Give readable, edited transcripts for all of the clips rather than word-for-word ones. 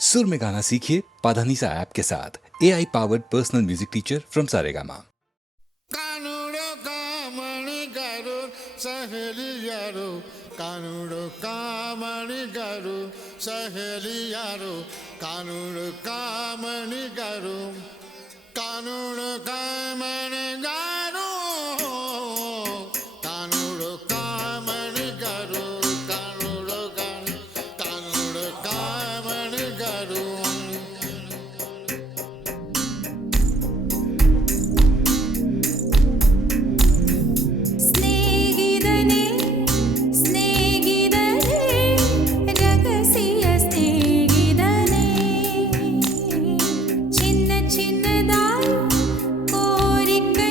सुर में गाना सीखिए पाधानीसा ऐप के साथ AI powered personal music teacher from Saregama. कानुडो कामणी गरु सहेलियारो कानुडो कामणी गरु सहेलियारो कानुडो कामणी गरु कानुडो कामणी गरु कानुडो कामणी गरु कानुडो कामणी गरु स्नेहितने स्नेहितने रगसिय स्नेहितने चिन्न चिन्नदाय कोरिक्कै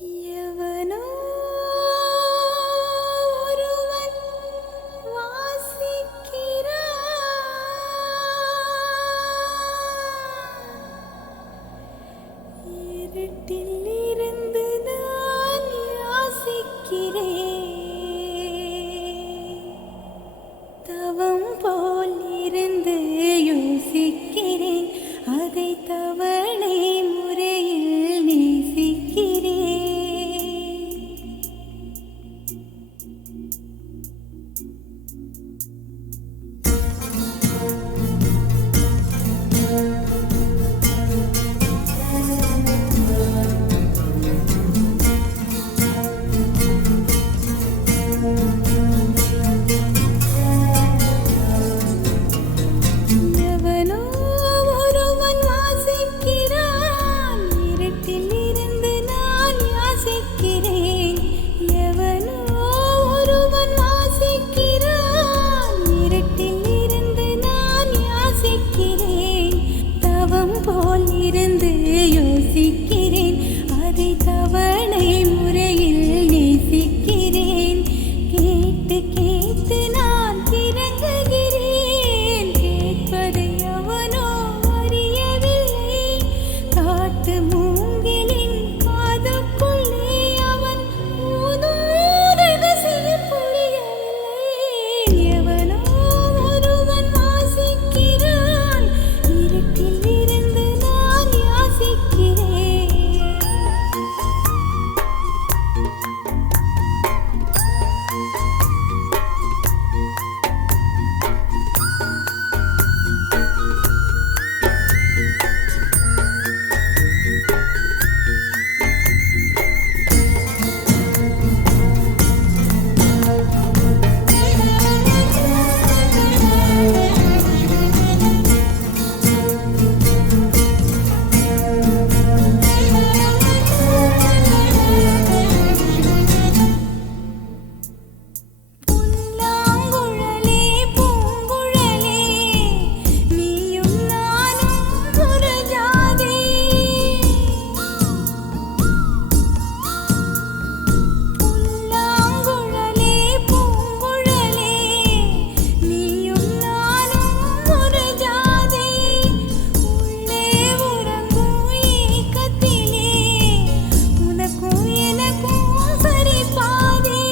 எவனோ ஒருவன் வாசிக்கிறான். இருட்டில் இருந்து நான் யாசிக்கிறேன். தவம் போல் இருந்து யோசிக்கிறேன். அதை தவணை முறையில் நேசிக்கிறேன். எவனோ ஒருவன் வாசிக்கிறான். இருட்டில் இருந்து நான் யாசிக்கிறேன். எவனோ ஒருவன் வாசிக்கிறான். இருட்டில் இருந்து நான் யாசிக்கிறேன். தவம் போல் இருந்து யோசிக்கிறேன். அதை தவணை முறையில் நேசிக்கிறேன். கேட்டு கேட்டு நான் கிறங்குகிறேன். கேட்பதை அவனோ அறியவில்லை. காட்டு மூங்கிலின் காதுக்குள்ளே அவன் ஊதும் ரகசியம் புரியவில்லை. எவனோ ஒருவன் வாசிக்கிறான். இருட்டில் இருந்து நான் யாசிக்கிறேன். புல்லாங்குழலே பூங்குழலே நீயும் நானும் ஒரு ஜாதி. புல்லாங்குழலே பூங்குழலே நீயும் நானும் ஒரு ஜாதி. உள்ளே உறங்கும் ஏக்கத்திலே உனக்கும் எனக்கும் சரி பாதி.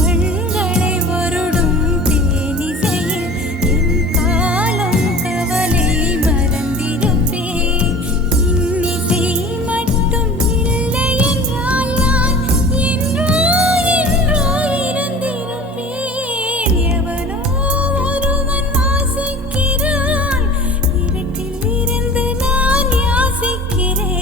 கண்களை வருடும் தேனிசையில் என் காலம் கவலை மறந்திருப்பேன். இன்னிசை மட்டும் இல்லை என்றால் நான் என்றோ என்றோ இறந்திருப்பேன். எவனோ ஒருவன் வாசிக்கிறான். இருட்டில் இருந்து நான் யாசிக்கிறேன்.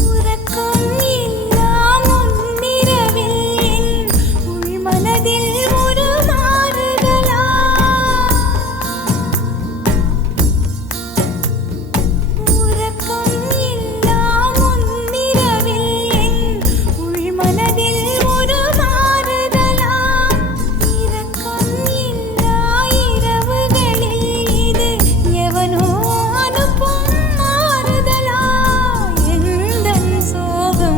உறக்கம் எல்லாம் உன்னிரவில் என் உள்மனதில் ஒரு மாறுதலா. உறக்கம் எல்லாம் உன்னிரவில் என் உள்மனதில் ஒரு மாறுதலா. இரக்கம் இல்லா இரவுகளில் இது எவனோ அனுப்பும் மாறுதலா. எந்தன் சோகம்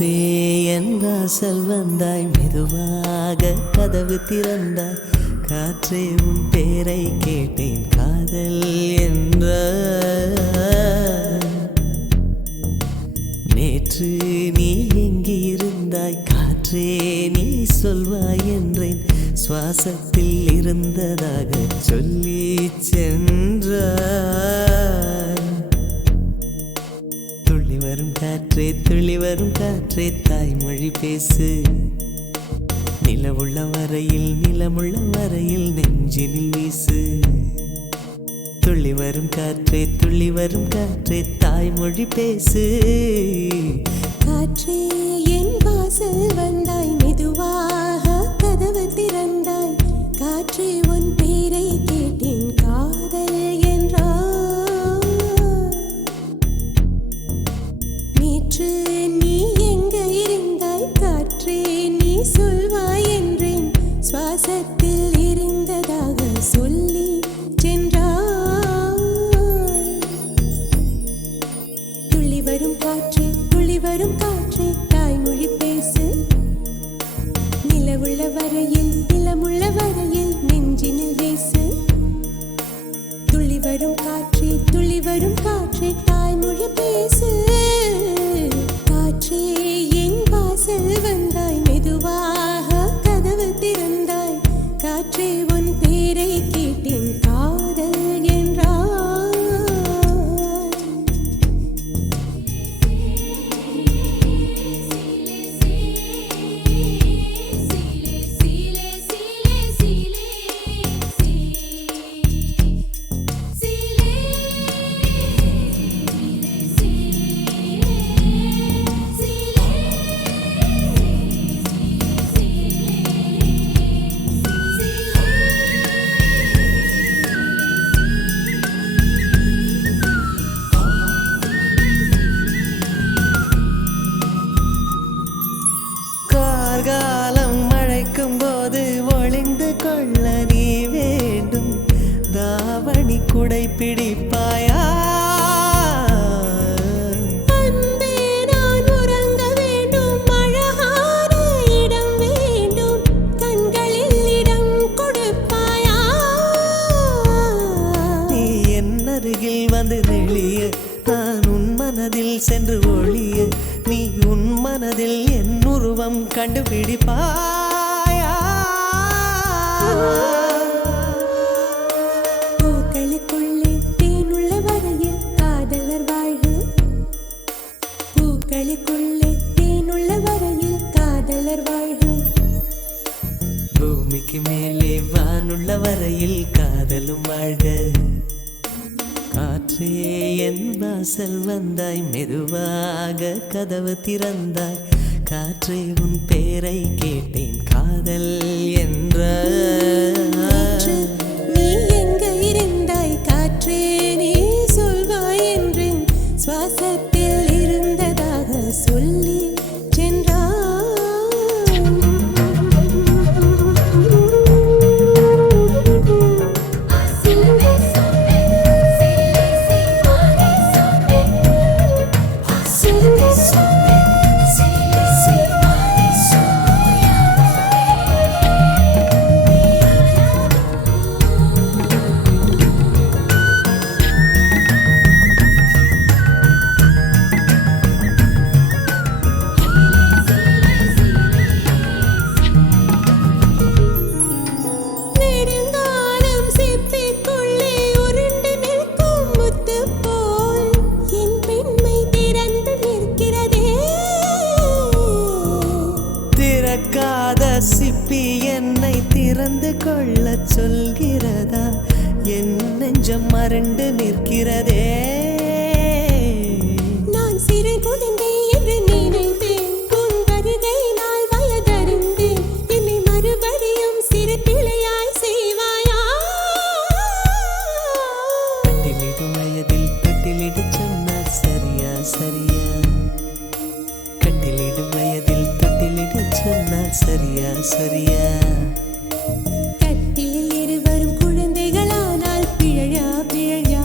காற்றே என் வாசல் வந்தாய், மெதுவாக கதவு திறந்தாய். காற்றே உன் பேரை கேட்டேன், காதல் என்ற. நேற்று நீ எங்கே இருந்தாய், காற்றே நீ சொல்வாய் என்றேன். சுவாசத்தில் இருந்ததாக சொல்லி சென்றாய். துள்ளி வரும் காற்றே, துள்ளி வரும் காற்றே, தாய்மொழி பேசு. நிலவுள்ள வரையில், நிலமுள்ள வரையில் நெஞ்சினில் வீசு. துள்ளி வரும் காற்றே, துள்ளி வரும் காற்றே, தாய்மொழி பேசு. காற்றே என் வாசல் வந்தாய், மெதுவாக கதவு திறந்தாய். காற்றே உன் பேரை கேட்டேன், காதல் என்றாய். நேற்று நீ எங்க இருந்தாய், காற்றே நீ சொல்வாய் என்றேன். சுவாசத்தில் இருந்ததாக சொல்லி சென்றாய். துள்ளி வரும் காற்றே, துள்ளி வரும் காற்றே, தாய்மொழி பேசு. நிலவுள்ள வரையில், நிலமுள்ள வரையில் நெஞ்சினில் வீசு. துள்ளி வரும் காற்றே, துள்ளி வரும் காற்றே, தாய்மொழி பேசு. காற்றே என் வாசல் வந்தாய், மெதுவாக கதவு திறந்தாய். காற்றே உன் பேரை கேட்டேன், காதல் என்றாய். கார்காலம் மழைக்கும் போது ஒளிந்து கொள்ள நீ வேண்டும். தாவணி குடை பிடிப்பாயா? அன்பே நான் உறங்க வேண்டும், அழகான இடம் வேண்டும். கண்களில் இடம் கொடுப்பாயா? நீ என் அருகில் வந்து நெளிய, நான் உன் மனதில் சென்று ஒளிய. நீ உன் மனதில் என் உருவம் கண்டுபிடிப்பாயா? பூக்களுக்குள்ளே தேனுள்ள வரையில் காதலர் வாழ்வு. பூக்களுக்குள்ளே தேனுள்ள வரையில் காதலர் வாழ்வு. பூமிக்கு மேலே வானுள்ள வரையில் காதலும் வாழ்க. காற்றே என் வாசல் வந்தாய், மெதுவாக கதவு திறந்தாய். காற்றே உன் பேரை கேட்டேன், காதல் என்ற. நேற்று நீ எங்க இருந்தாய், காற்றே நீ சொல்வாய் என்றேன். சுவாசத்தில் இருந்ததாக சொல்லி நெடுங்காலம் சிப்பிக்குள்ளே உருண்டு நிற்கும் முத்து போல் என் பெண்மை திறந்து நிற்கிறதே. திறக்காத சிப்பி என்னை திறந்து கொள்ள சொல்கிறதா? என் நெஞ்சம் மறண்டு நிற்கிறதே. நான் சிறு குழந்தை என்று நினைத்தேன், உன் வருகையினால் வயதறிந்தேன். என்னை மறுபடியும் சிறு பிள்ளையாய் செய்வாயா? கட்டிலிடும் வயதில் தொட்டிலிடு சொன்னார் சரியா சரியா? கட்டிலிடும் வயதில் தொட்டிலிடு சொன்னார் சரியா சரியா? கட்டிலில் இருவரும் குழந்தைகளானால் பிழையா பிழையா?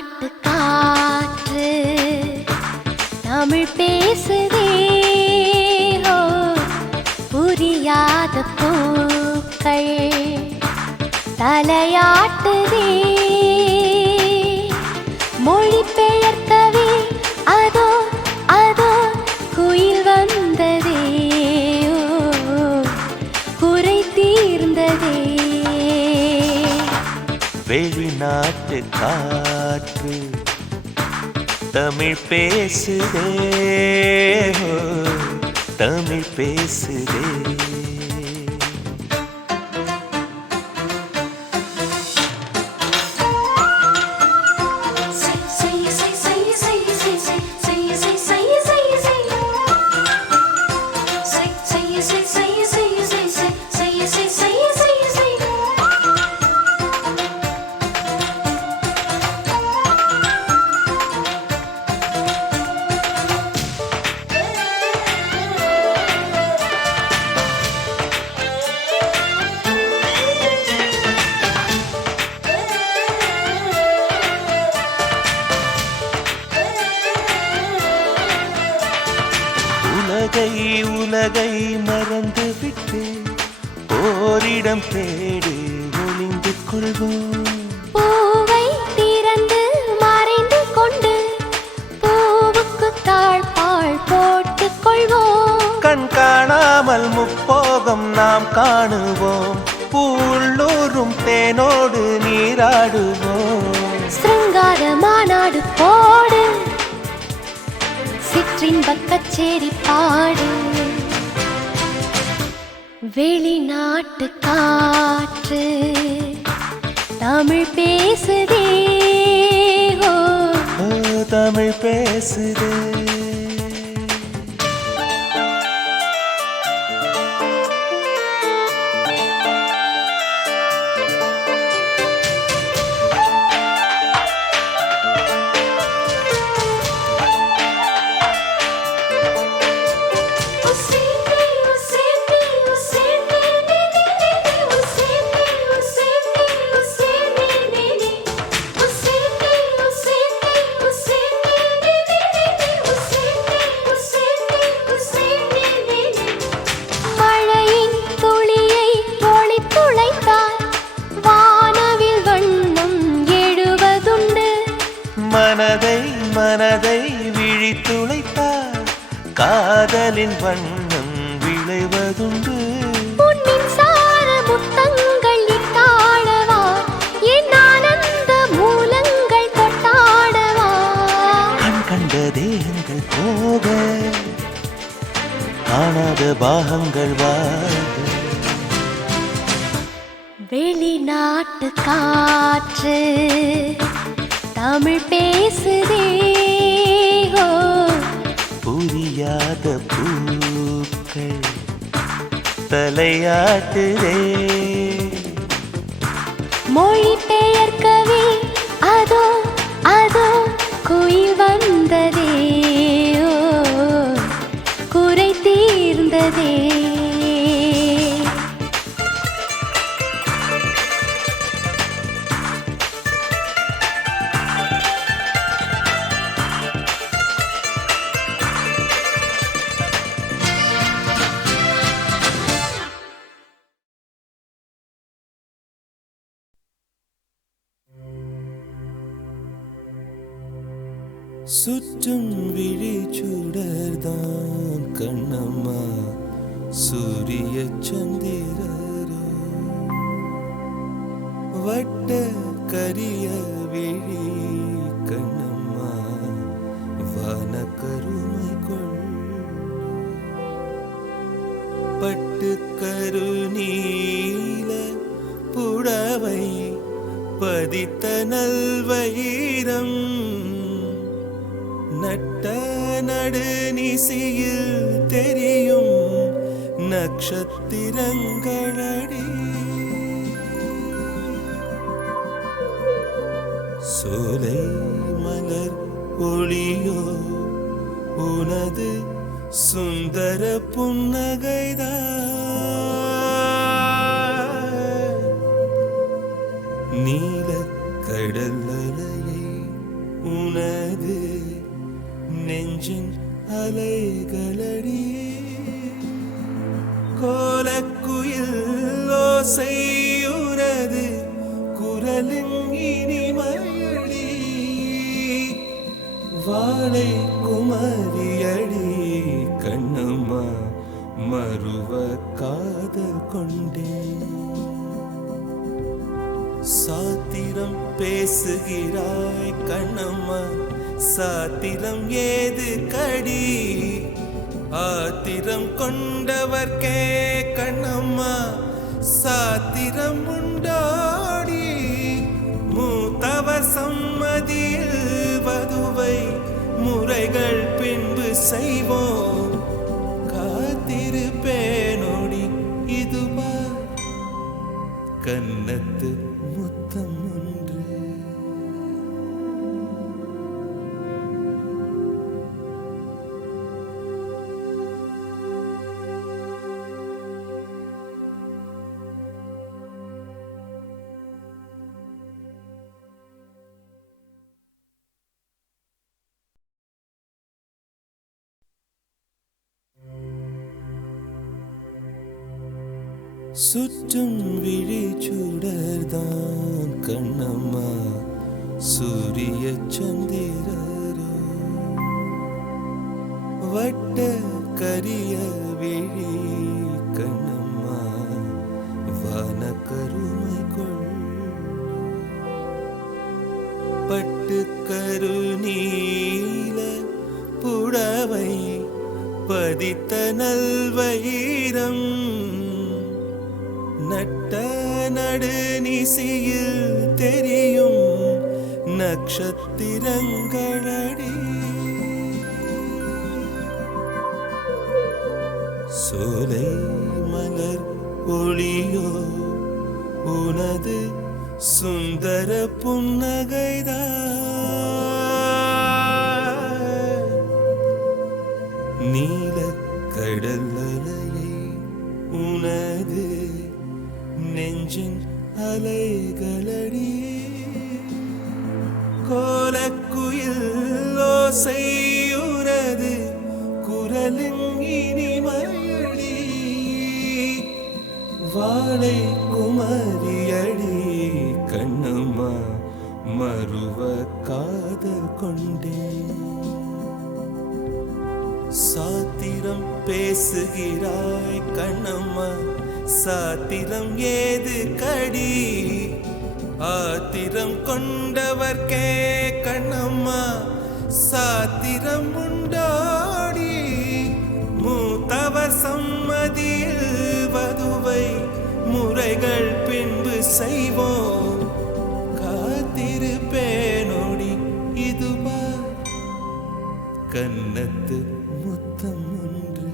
நாட்டு காற்று தமிழ் பேசுதே ஓ, புரியாத பூக்கள் தலையாட்டுதே மொழி பெயர்க்கவே அதோ அதோ குயில் வந்ததே ஓ, குறை தீர்ந்ததே வெளிநாட்டு காற்று தமிழ் பேசுதே ஓ, தமிழ் பேசுதே உலகை மறந்து விட்டு ஓரிடம் தேடி ஒளிந்து கொள்வோம் பூவை திறந்து மறைந்து கொண்டு பூவுக்கு தாழ்பாள் போட்டுக் கொள்வோம் கண் காணாமல் முப்போகம் நாம் காணுவோம் பூள்ளூரும் தேனோடு நீராடுவோம் சிருங்கார மாநாடு போடு சிற்றின்பக் கச்சேரி பாடு வெளிநாட்டு காற்று தமிழ் பேசுதே ஓ, தமிழ் பேசுதே மனதை விழித்துளைத்தார் காதலின் வண்ணம் விளைவதுண்டு மின்சார முத்தங்கள் இட்டாடவா என் ஆனந்த மூலங்கள் கொட்டாடவா கண் கண்ட தேகங்கள் போக காணாத பாகங்கள் வாக வெளிநாட்டு காற்று தமிழ் பேசுதே ஓ, புரியாத பூக்கள் தலையாட்டுதே மொழி பெயர்க்கவே அதோ அதோ குயில் வந்ததே ஓ, குறை தீர்ந்ததே சுற்றும் விழிச்சுடர்தான் கண்ணம்மா சூரிய சந்திரரோ வட்ட கரிய விழி கண்ணம்மா வான கருமை கொள் பட்டு கருநீல புடவை பதித்த நல்வயிரம் நட்ட நடுநிசியில் தெரியும் நட்சத்திரங்களடி சோலை மலர் ஒளியோ உனது சுந்தர புன்னகைதான் நீல கடல் அலையை உனது நெஞ்சின் அலைகளடி கோலக்குயில் ஓசையுனது குரலின் இனிமையடி வாழை குமரியடி கண்ணம்மா மறுவ காதல் கொண்டேன் சாத்திரம் பேசுகிறாய் கண்ணம்மா சாத்திரம் ஏது கடி ஆத்திரம் கொண்டவர்க்கே கண்ணம்மா சாத்திரம் உண்டாடி மூத்தவர் சம்மதியில் வதுவை முறைகள் பின்பு செய்வோம் காத்திருப்பேனோடி இதுவா கன்னத்து முத்தம் ஒன்று சுற்றும் விழிச்சுடர்தான் கண்ணம்மா சூரிய சந்திரரோ வட்ட கரிய விழி கண்ணம்மா வான கருமை கொள் பட்டு கருநீல புடவை பதித்த நல்வயிரம் நட்ட நடுநிசியில் தெரியும் நட்சத்திரங்களடி சோலை மலர் ஒளியோ உனது சுந்தர புன்னகைதான் நீல கடல் அலையை உனது நெஞ்சின் அலைகளடி கோலக்குயில் ஓசையுனது குரலின் இனிமையடி வாழை குமரியடி கண்ணம்மா மறுவ காதல் கொண்டேன் சாத்திரம் பேசுகிறாய் கண்ணம்மா சாத்திரம் ஏது கடி ஆத்திரம் கொண்டவர்க்கே கண்ணம்மா சாத்திரம் உண்டாடி மூத்தவர் சம்மதியில் வதுவை முறைகள் பின்பு செய்வோம் காத்திருப்பேனோடி இதுவா கன்னத்து முத்தம் ஒன்று